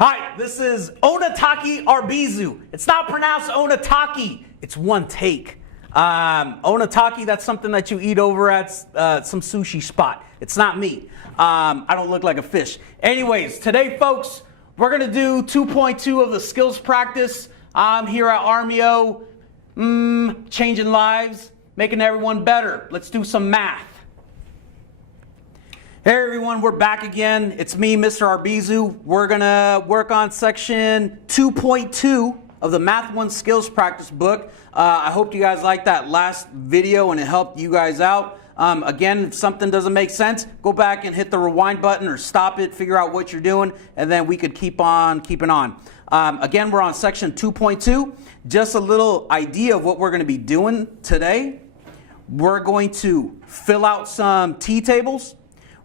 Hi, this is OneTake Arbizu. It's not pronounced OneTake, it's OneTake. OneTake, that's something that you eat over at some sushi spot. It's not me. I don't look like a fish. Anyways, today, folks, we're going to do 2.2 of the skills practice. I'm here at Arbizu, changing lives, making everyone better. Let's do some math. Hey everyone, we're back again. It's me, Mr. Arbizu. We're gonna work on section 2.2 of the Math 1 Skills Practice book. I hope you guys liked that last video and it helped you guys out. Again, if something doesn't make sense, go back and hit the rewind button or stop it, figure out what you're doing, and then we could keep on keeping on. Again, we're on section 2.2. Just a little idea of what we're gonna be doing today. We're going to fill out some t-tables.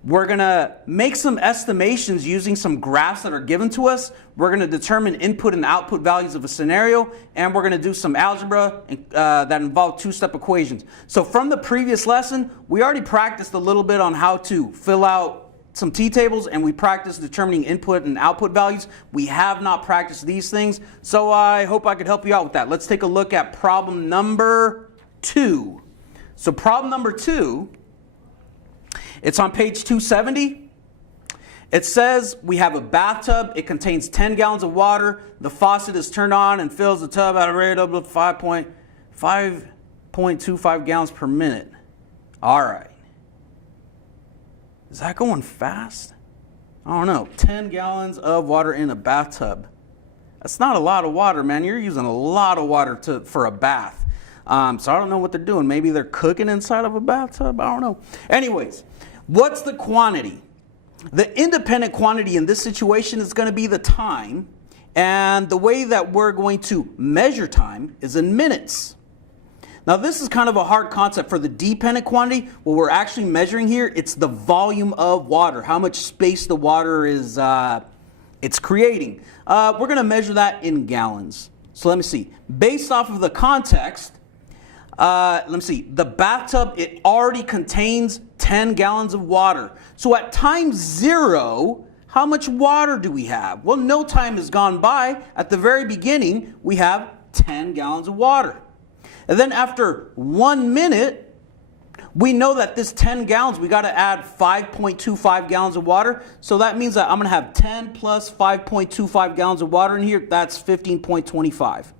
We're going to make some estimations using some graphs that are given to us. We're going to determine input and output values of a scenario, and we're going to do some algebra that involve two-step equations. So from the previous lesson, we already practiced a little bit on how to fill out some t-tables, and we practiced determining input and output values. We have not practiced these things, so I hope I could help you out with that. Let's take a look at problem number 2. So problem number 2, it's on page 270. It says we have a bathtub. It contains 10 gallons of water. The faucet is turned on and fills the tub at a rate of 5.25 gallons per minute. All right. Is that going fast? I don't know. 10 gallons of water in a bathtub. That's not a lot of water, man. You're using a lot of water for a bath. So I don't know what they're doing. Maybe they're cooking inside of a bathtub. I don't know. Anyways. What's the quantity? The independent quantity in this situation is going to be the time, and the way that we're going to measure time is in minutes. Now this is kind of a hard concept for the dependent quantity. What we're actually measuring here, it's the volume of water, how much space the water is it's creating. We're going to measure that in gallons. So let me see. Based off of the context, let me see. The bathtub, it already contains 10 gallons of water. So at time 0, how much water do we have? Well, no time has gone by. At the very beginning, we have 10 gallons of water. And then after 1 minute, we know that this 10 gallons, we got to add 5.25 gallons of water. So that means that I'm going to have 10 plus 5.25 gallons of water in here. That's 15.25.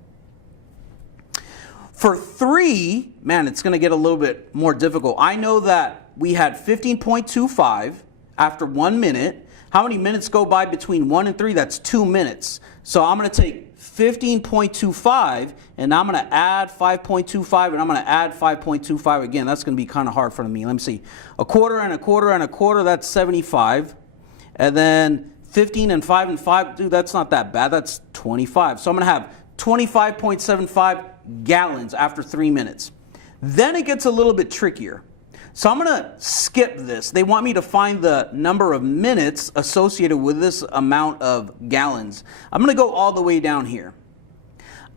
For 3, man, it's going to get a little bit more difficult. I know that we had 15.25 after 1 minute. How many minutes go by between 1 and 3? That's 2 minutes. So I'm going to take 15.25 and I'm going to add 5.25 and I'm going to add 5.25 again. That's going to be kind of hard for me. Let me see. A quarter and a quarter and a quarter, that's 75. And then 15 and 5 and 5, dude, that's not that bad. That's 25. So I'm going to have 25.75 gallons after 3 minutes. Then it gets a little bit trickier. So I'm going to skip this. They want me to find the number of minutes associated with this amount of gallons. I'm going to go all the way down here.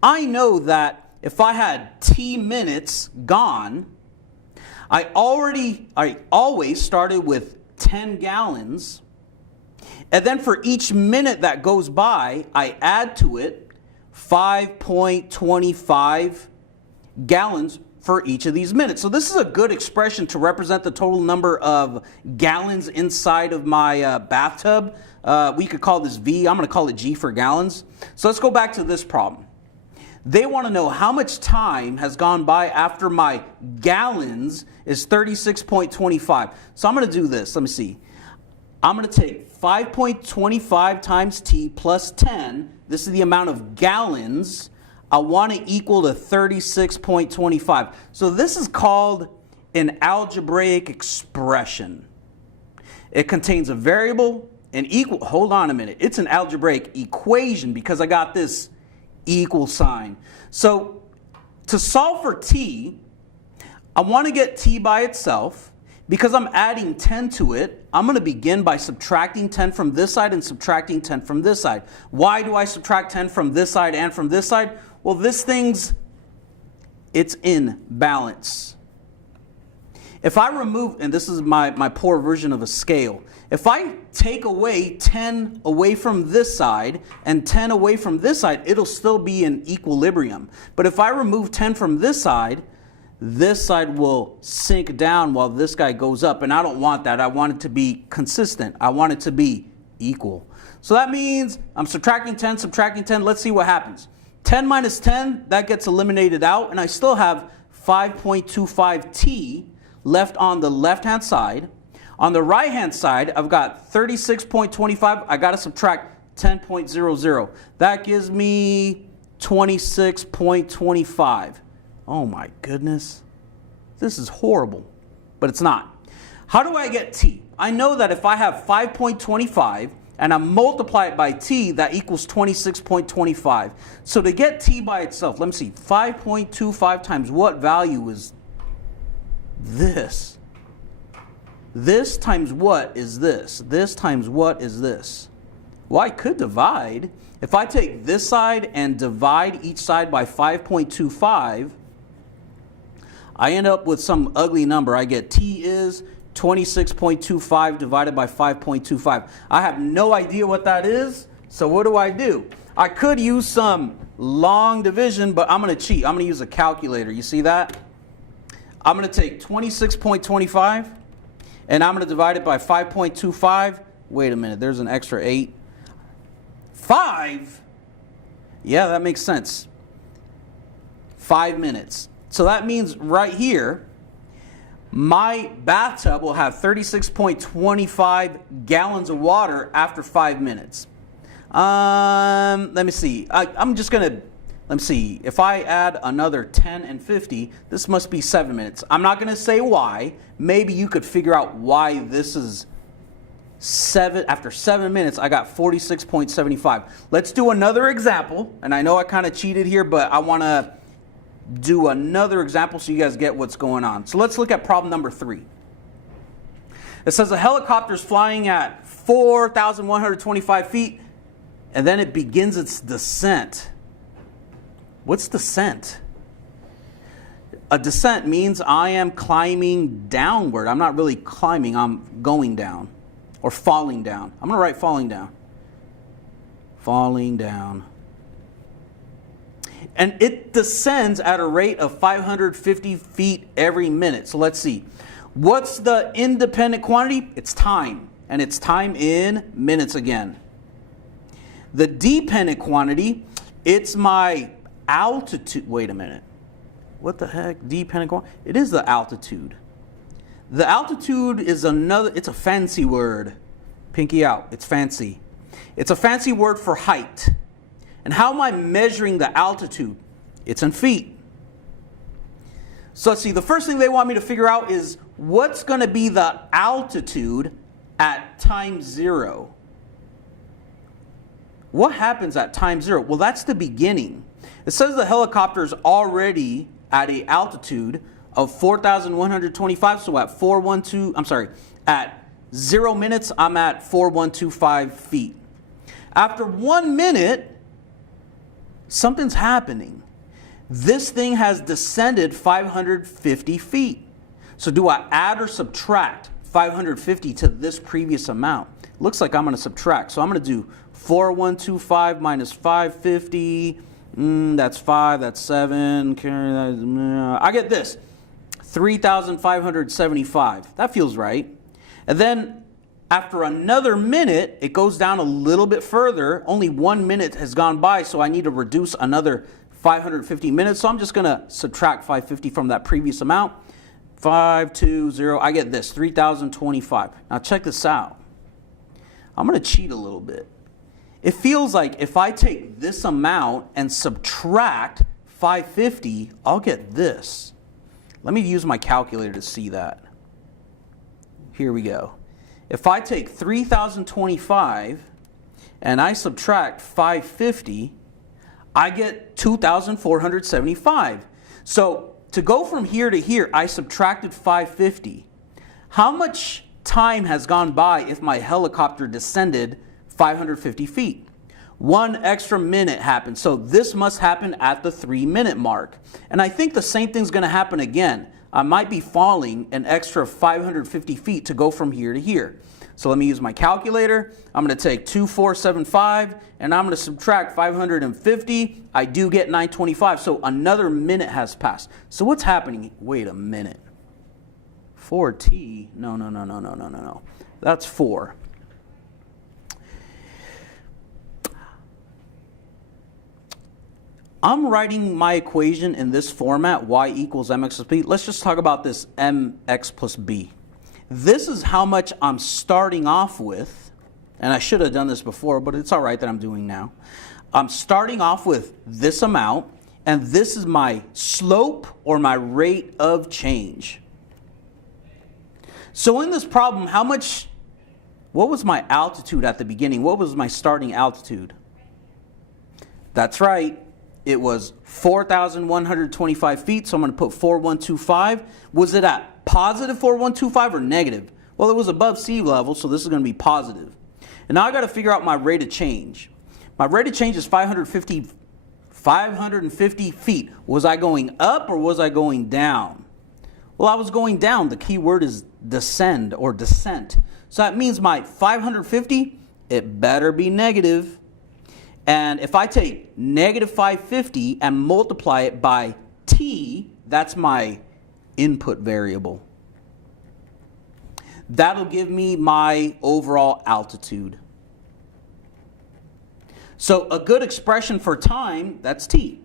I know that if I had t minutes gone, I always started with 10 gallons. And then for each minute that goes by, I add to it 5.25 gallons for each of these minutes. So this is a good expression to represent the total number of gallons inside of my bathtub. We could call this V. I'm going to call it G for gallons. So let's go back to this problem. They want to know how much time has gone by after my gallons is 36.25. So I'm going to do this. Let me see. I'm going to take 5.25 times T plus 10. This is the amount of gallons I want to equal to 36.25. So this is called an algebraic expression. It contains a variable and equal. Hold on a minute. It's an algebraic equation because I got this equal sign. So to solve for t, I want to get t by itself. Because I'm adding 10 to it, I'm going to begin by subtracting 10 from this side and subtracting 10 from this side. Why do I subtract 10 from this side and from this side? Well, it's in balance. If I remove, and this is my poor version of a scale, if I take away 10 away from this side and 10 away from this side, it'll still be in equilibrium. But if I remove 10 from this side will sink down while this guy goes up, and I don't want that. I want it to be consistent. I want it to be equal. So that means I'm subtracting 10, subtracting 10. Let's see what happens. 10 minus 10, that gets eliminated out, and I still have 5.25 T left on the left-hand side. On the right-hand side, I've got 36.25. I got to subtract 10.00. That gives me 26.25. Oh my goodness. This is horrible, but it's not. How do I get T? I know that if I have 5.25 and I multiply it by T, that equals 26.25. So to get T by itself, let me see, 5.25 times what value is this? This times what is this? This times what is this? Well, I could divide. If I take this side and divide each side by 5.25, I end up with some ugly number. I get T is 26.25 divided by 5.25. I have no idea what that is, so what do? I could use some long division, but I'm going to cheat. I'm going to use a calculator. You see that? I'm going to take 26.25, and I'm going to divide it by 5.25. Wait a minute, there's an extra 8. 5? Yeah, that makes sense. 5 minutes. So that means right here, my bathtub will have 36.25 gallons of water after 5 minutes. Let me see. I'm just going to, let me see. If I add another 10 and 50, this must be 7 minutes. I'm not going to say why. Maybe you could figure out why this is 7. After 7 minutes, I got 46.75. Let's do another example. And I know I kind of cheated here, but I want to do another example so you guys get what's going on. So let's look at problem number 3. It says a helicopter is flying at 4,125 feet, and then it begins its descent. What's descent? A descent means I am climbing downward. I'm not really climbing, I'm going down or falling down. I'm going to write falling down. Falling down. And it descends at a rate of 550 feet every minute. So let's see. What's the independent quantity? It's time. And it's time in minutes again. The dependent quantity, it's my altitude. Wait a minute. What the heck? Dependent quantity? It is the altitude. The altitude is another, it's a fancy word. Pinky out. It's fancy. It's a fancy word for height. And how am I measuring the altitude? It's in feet. So let's see, the first thing they want me to figure out is what's going to be the altitude at time 0. What happens at time 0? Well, that's the beginning. It says the helicopter is already at an altitude of 4,125, so at at 0 minutes, I'm at 4,125 feet. After 1 minute, something's happening. This thing has descended 550 feet. So do I add or subtract 550 to this previous amount? Looks like I'm going to subtract. So I'm going to do 4125 minus 550. That's 5, that's 7. I get this. 3,575. That feels right. And then after another minute, it goes down a little bit further. Only 1 minute has gone by, so I need to reduce another 550 minutes. So I'm just going to subtract 550 from that previous amount. 520, I get this, 3,025. Now check this out. I'm going to cheat a little bit. It feels like if I take this amount and subtract 550, I'll get this. Let me use my calculator to see that. Here we go. If I take 3,025 and I subtract 550, I get 2,475. So to go from here to here, I subtracted 550. How much time has gone by if my helicopter descended 550 feet? 1 extra minute happened. So this must happen at the 3-minute mark. And I think the same thing's going to happen again. I might be falling an extra 550 feet to go from here to here. So let me use my calculator. I'm going to take 2475 and I'm going to subtract 550. I do get 925. So another minute has passed. So what's happening? Wait a minute. 4t? No. That's 4. I'm writing my equation in this format, y equals mx plus b. Let's just talk about this mx plus b. This is how much I'm starting off with, and I should have done this before, but it's all right that I'm doing now. I'm starting off with this amount, and this is my slope or my rate of change. So in this problem, what was my altitude at the beginning? What was my starting altitude? That's right. It was 4,125 feet, so I'm going to put 4125. Was it at positive 4125 or negative? Well, it was above sea level, so this is going to be positive. And now I got to figure out my rate of change. My rate of change is 550 feet. Was I going up or was I going down? Well, I was going down. The key word is descend or descent. So that means my 550, it better be negative. And if I take negative 550 and multiply it by t, that's my input variable. That'll give me my overall altitude. So a good expression for time, that's t.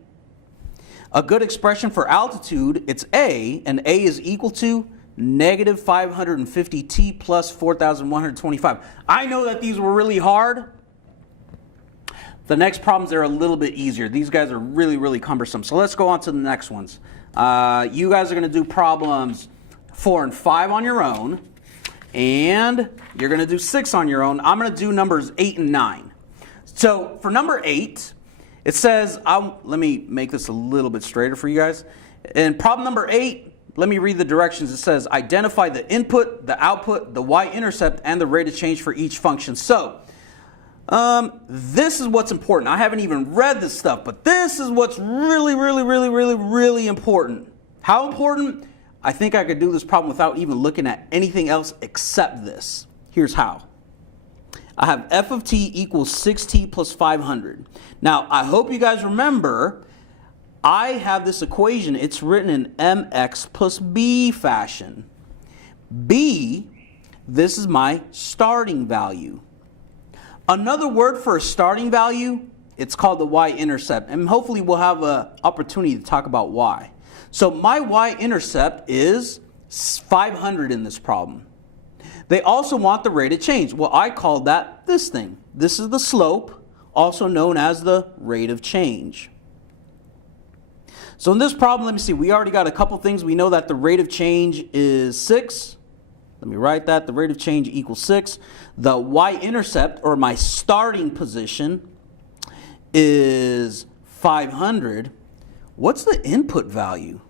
A good expression for altitude, it's a, and a is equal to negative 550 t plus 4,125. I know that these were really hard. The next problems are a little bit easier. These guys are really, really cumbersome. So let's go on to the next ones. You guys are going to do problems 4 and 5 on your own. And you're going to do 6 on your own. I'm going to do numbers 8 and 9. So for number 8, it says, let me make this a little bit straighter for you guys. In problem number 8, let me read the directions. It says, identify the input, the output, the y-intercept, and the rate of change for each function. So this is what's important. I haven't even read this stuff, but this is what's really, really, really, really, really important. How important? I think I could do this problem without even looking at anything else except this. Here's how. I have f of t equals 6t plus 500. Now, I hope you guys remember, I have this equation. It's written in mx plus b fashion. B, this is my starting value. Another word for a starting value, it's called the y-intercept, and hopefully we'll have an opportunity to talk about y. So my y-intercept is 500 in this problem. They also want the rate of change. Well, I called that this thing. This is the slope, also known as the rate of change. So in this problem, let me see, we already got a couple things. We know that the rate of change is 6. Let me write that. The rate of change equals 6. The y-intercept, or my starting position, is 500. What's the input value?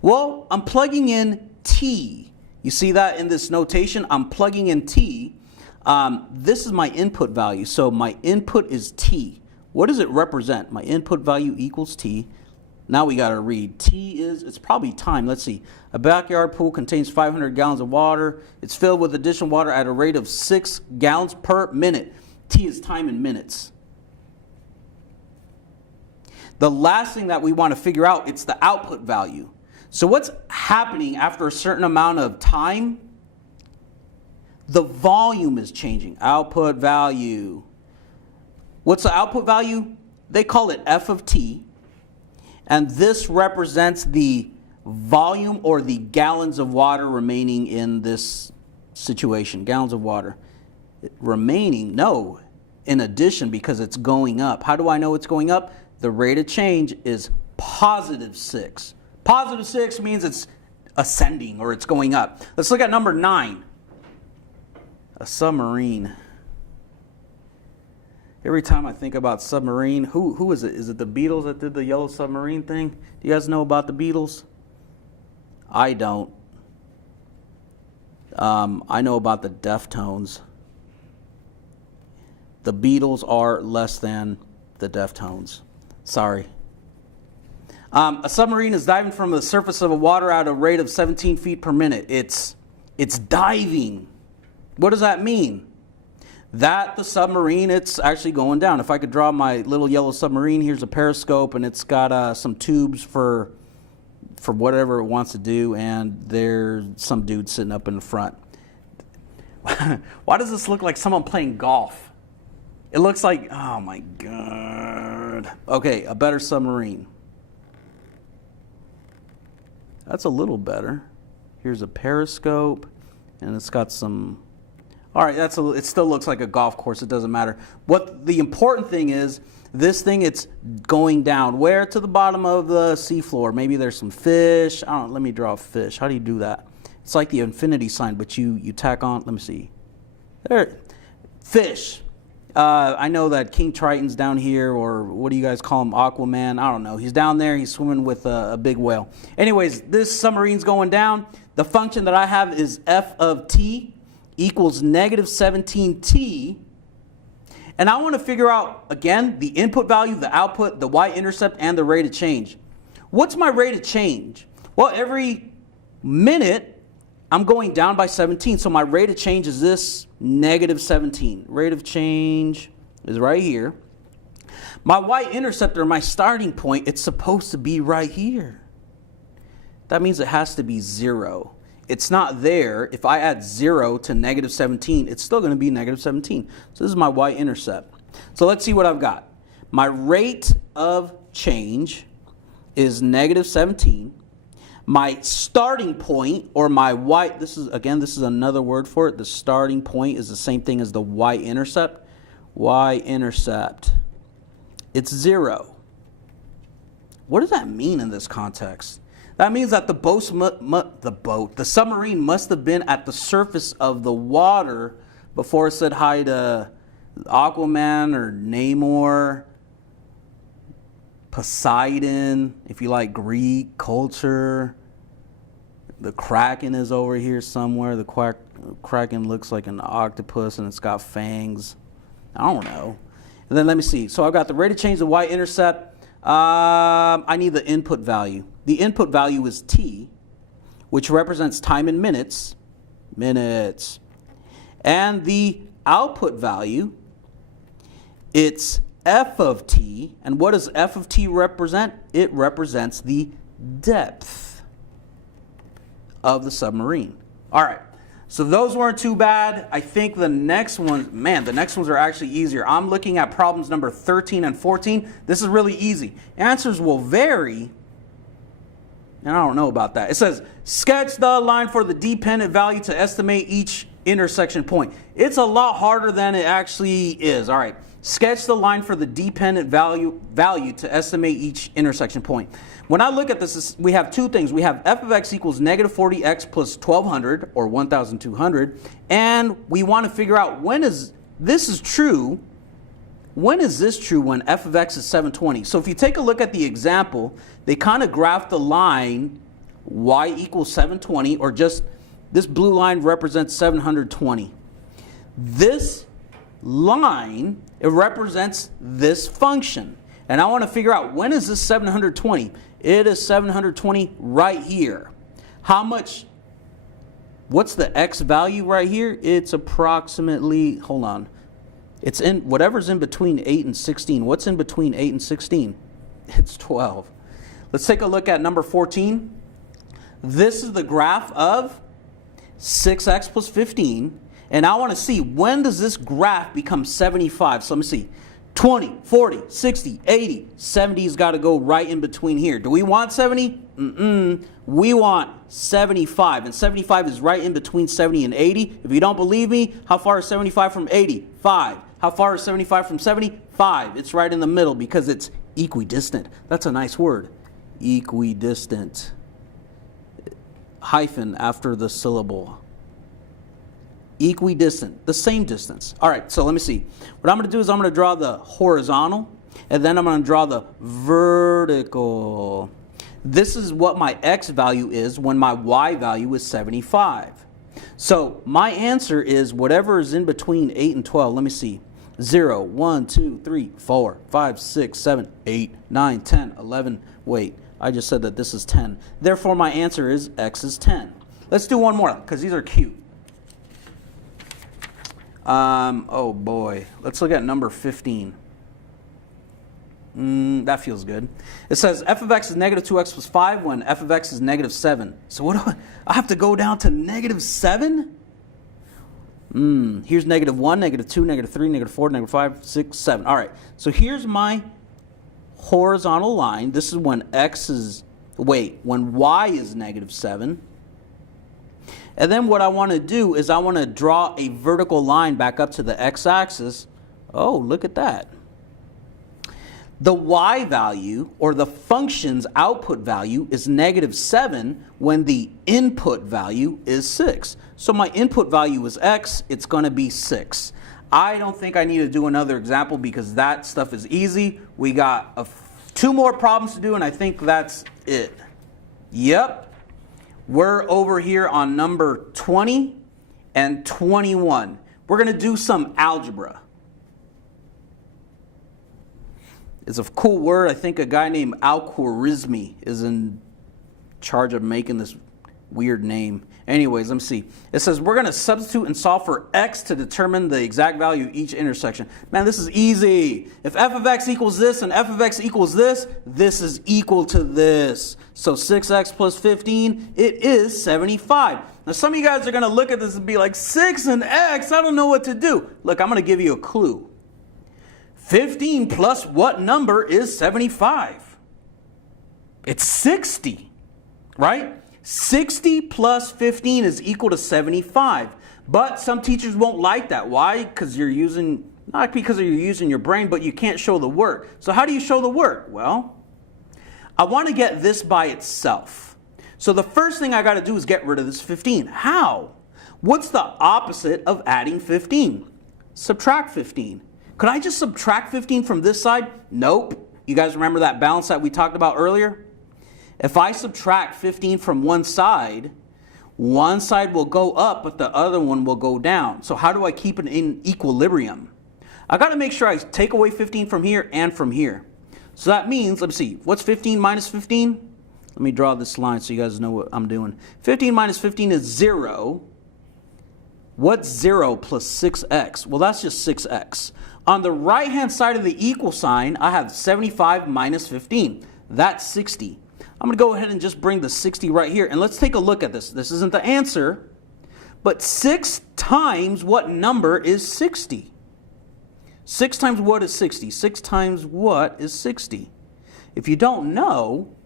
Well, I'm plugging in t. You see that in this notation? I'm plugging in t. This is my input value. So my input is t. What does it represent? My input value equals t. Now we got to read. T is, it's probably time. Let's see. A backyard pool contains 500 gallons of water. It's filled with additional water at a rate of 6 gallons per minute. T is time in minutes. The last thing that we want to figure out, it's the output value. So what's happening after a certain amount of time? The volume is changing. Output value. What's the output value? They call it f of t. And this represents the volume or the gallons of water remaining in this situation. Gallons of water. Remaining, no, in addition, because it's going up. How do I know it's going up? The rate of change is positive 6. Positive 6 means it's ascending or it's going up. Let's look at number 9. A submarine. Every time I think about submarine, who is it? Is it the Beatles that did the yellow submarine thing? Do you guys know about the Beatles? I don't. I know about the Deftones. The Beatles are less than the Deftones. Sorry. A submarine is diving from the surface of the water at a rate of 17 feet per minute. It's diving. What does that mean? That the submarine, it's actually going down. If I could draw my little yellow submarine, here's a periscope, and it's got some tubes for whatever it wants to do, and there's some dude sitting up in the front. Why does this look like someone playing golf? It looks like, oh my God. Okay, a better submarine. That's a little better. Here's a periscope, and it's got some. All right, it still looks like a golf course. It doesn't matter. What the important thing is, this thing, it's going down. Where? To the bottom of the seafloor. Maybe there's some fish. I don't know. Let me draw a fish. How do you do that? It's like the infinity sign, but you tack on. Let me see. There, fish. I know that King Triton's down here, or what do you guys call him? Aquaman? I don't know. He's down there. He's swimming with a big whale. Anyways, this submarine's going down. The function that I have is f of t equals negative 17t. And I want to figure out, again, the input value, the output, the y-intercept, and the rate of change. What's my rate of change? Well, every minute, I'm going down by 17. So my rate of change is this, negative 17. Rate of change is right here. My y-intercept, or my starting point, it's supposed to be right here. That means it has to be 0. It's not there. If I add 0 to negative 17, it's still going to be negative 17. So this is my y-intercept. So let's see what I've got. My rate of change is negative 17. My starting point, or my y, this is another word for it. The starting point is the same thing as the y-intercept. Y-intercept. It's 0. What does that mean in this context? That means that the submarine must have been at the surface of the water before it said hi to Aquaman or Namor, Poseidon, if you like Greek culture. The Kraken is over here somewhere. The Kraken looks like an octopus and it's got fangs. I don't know. And then let me see. So I've got the rate of change, the y-intercept. I need the input value. The input value is t, which represents time in minutes. And the output value, it's f of t. And what does f of t represent? It represents the depth of the submarine. All right. So those weren't too bad. I think the next ones, the next ones are actually easier. I'm looking at problems number 13 and 14. This is really easy. Answers will vary, and I don't know about that. It says, sketch the line for the dependent value to estimate each intersection point. It's a lot harder than it actually is. All right. Sketch the line for the dependent value to estimate each intersection point. When I look at this, we have two things. We have f of x equals negative 40x plus 1200, or 1200, and we want to figure out when is this true when f of x is 720. So if you take a look at the example, they kind of graph the line y equals 720, or just this blue line represents 720. This line, it represents this function. And I want to figure out, when is this 720? It is 720 right here. How much? What's the x value right here? It's approximately, hold on. It's in whatever's in between 8 and 16. What's in between 8 and 16? It's 12. Let's take a look at number 14. This is the graph of 6x plus 15. And I want to see, when does this graph become 75? So let me see. 20, 40, 60, 80, 70's got to go right in between here. Do we want 70? We want 75. And 75 is right in between 70 and 80. If you don't believe me, how far is 75 from 80? 5. How far is 75 from 70? 5. It's right in the middle because it's equidistant. That's a nice word. Equidistant. Hyphen after the syllable. Equidistant, the same distance. All right, so let me see. What I'm going to do is I'm going to draw the horizontal, and then I'm going to draw the vertical. This is what my x value is when my y value is 75. So my answer is whatever is in between 8 and 12. Let me see. 0, 1, 2, 3, 4, 5, 6, 7, 8, 9, 10, 11. Wait, I just said that this is 10. Therefore, my answer is x is 10. Let's do one more because these are cute. Oh boy. Let's look at number 15. That feels good. It says f of x is negative 2x plus 5 when f of x is negative 7. So what do I have to go down to negative 7? Here's negative 1, negative 2, negative 3, negative 4, negative 5, 6, 7. All right. So here's my horizontal line. This is when when y is negative 7. And then what I want to do is I want to draw a vertical line back up to the x-axis. Oh, look at that. The y value, or the function's output value, is negative 7 when the input value is 6. So my input value is x, it's going to be 6. I don't think I need to do another example because that stuff is easy. We got 2 more problems to do, and I think that's it. Yep. We're over here on number 20 and 21. We're going to do some algebra. It's a cool word. I think a guy named Al-Khwarizmi is in charge of making this weird name. Anyways, let me see. It says we're going to substitute and solve for x to determine the exact value of each intersection. Man, this is easy. If f of x equals this and f of x equals this, this is equal to this. So 6x plus 15, it is 75. Now, some of you guys are going to look at this and be like, 6 and x, I don't know what to do. Look, I'm going to give you a clue. 15 plus what number is 75? It's 60, right? 60 plus 15 is equal to 75. But some teachers won't like that. Why? Because not because you're using your brain, but you can't show the work. So how do you show the work? Well, I want to get this by itself. So the first thing I got to do is get rid of this 15. How? What's the opposite of adding 15? Subtract 15. Could I just subtract 15 from this side? Nope. You guys remember that balance that we talked about earlier? If I subtract 15 from one side will go up, but the other one will go down. So how do I keep it in equilibrium? I got to make sure I take away 15 from here and from here. So that means, let's see, what's 15 minus 15? Let me draw this line so you guys know what I'm doing. 15 minus 15 is 0. What's 0 plus 6x? Well, that's just 6x. On the right-hand side of the equal sign, I have 75 minus 15. That's 60. I'm going to go ahead and just bring the 60 right here. And let's take a look at this. This isn't the answer. But 6 times what number is 60? 6 times what is 60? 6 times what is 60? If you don't know,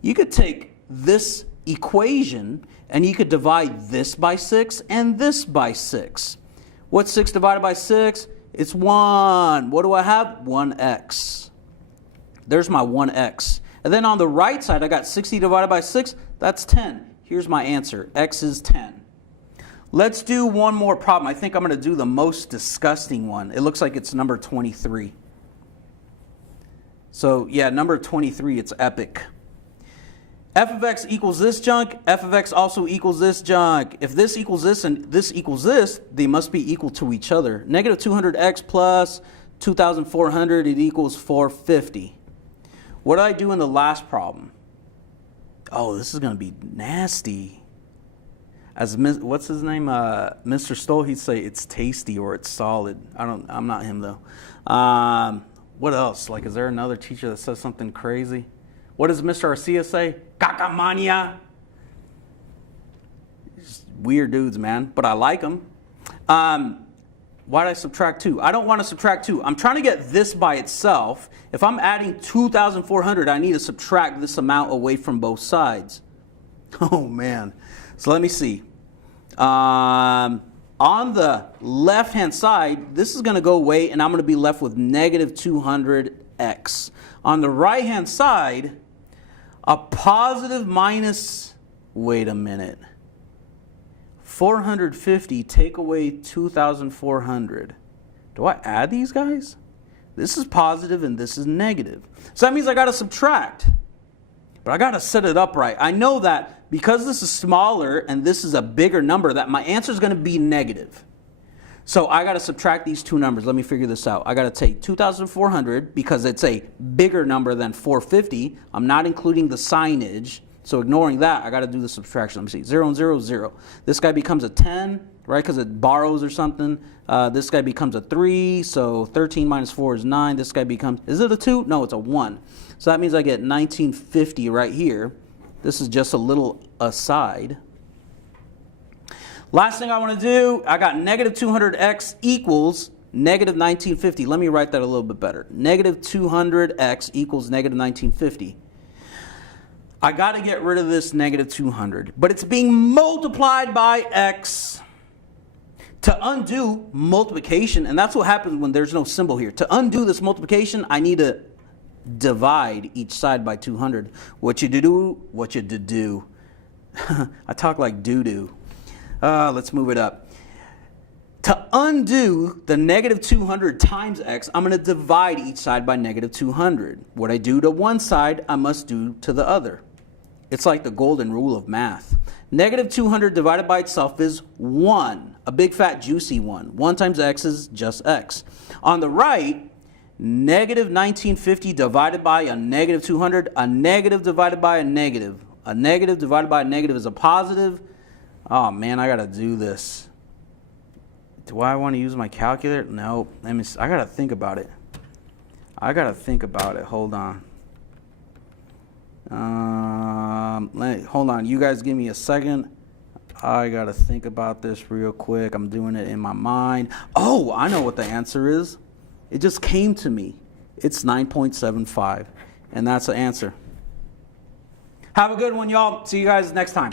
you could take this equation and you could divide this by 6 and this by 6. What's 6 divided by 6? It's 1. What do I have? 1x. There's my 1x. And then on the right side, I got 60 divided by 6. That's 10. Here's my answer. X is 10. Let's do one more problem. I think I'm going to do the most disgusting one. It looks like it's number 23. So, yeah, number 23, it's epic. F of x equals this junk. F of x also equals this junk. If this equals this and this equals this, they must be equal to each other. Negative 200x plus 2,400, it equals 450. What did I do in the last problem? Oh, this is going to be nasty. What's his name? Mr. Stoll, he'd say it's tasty or it's solid. I'm not him though. What else? Like, is there another teacher that says something crazy? What does Mr. Arcia say? Cacamania. Weird dudes, man, but I like them. Why did I subtract 2? I don't want to subtract 2. I'm trying to get this by itself. If I'm adding 2,400, I need to subtract this amount away from both sides. Oh, man. So let me see. On the left-hand side, this is going to go away, and I'm going to be left with negative 200x. On the right-hand side, a positive minus, wait a minute. 450, take away 2,400. Do I add these guys? This is positive and this is negative. So that means I got to subtract. But I got to set it up right. I know that because this is smaller and this is a bigger number, that my answer is going to be negative. So I got to subtract these two numbers. Let me figure this out. I got to take 2,400 because it's a bigger number than 450. I'm not including the signage. So ignoring that, I got to do the subtraction. Let me see. 0 and 0, 0. This guy becomes a 10, right, because it borrows or something. This guy becomes a 3. So 13 minus 4 is 9. This guy becomes, is it a 2? No, it's a 1. So that means I get 1950 right here. This is just a little aside. Last thing I want to do, I got negative 200x equals negative 1950. Let me write that a little bit better. Negative 200x equals negative 1950. I got to get rid of this negative 200, but it's being multiplied by x. To undo multiplication, and that's what happens when there's no symbol here. To undo this multiplication, I need to divide each side by 200. What you do? I talk like doo-doo. Let's move it up. To undo the negative 200 times x, I'm going to divide each side by negative 200. What I do to one side, I must do to the other. It's like the golden rule of math. Negative 200 divided by itself is 1, a big fat juicy 1. 1 times x is just x. On the right, negative 1950 divided by a negative 200, a negative divided by a negative. A negative divided by a negative is a positive. Oh man, I gotta do this. Do I want to use my calculator? No. I gotta think about it. Hold on. Hold on. You guys give me a second. I gotta think about this real quick. I'm doing it in my mind. Oh, I know what the answer is. It just came to me. It's 9.75, and that's the answer. Have a good one, y'all. See you guys next time.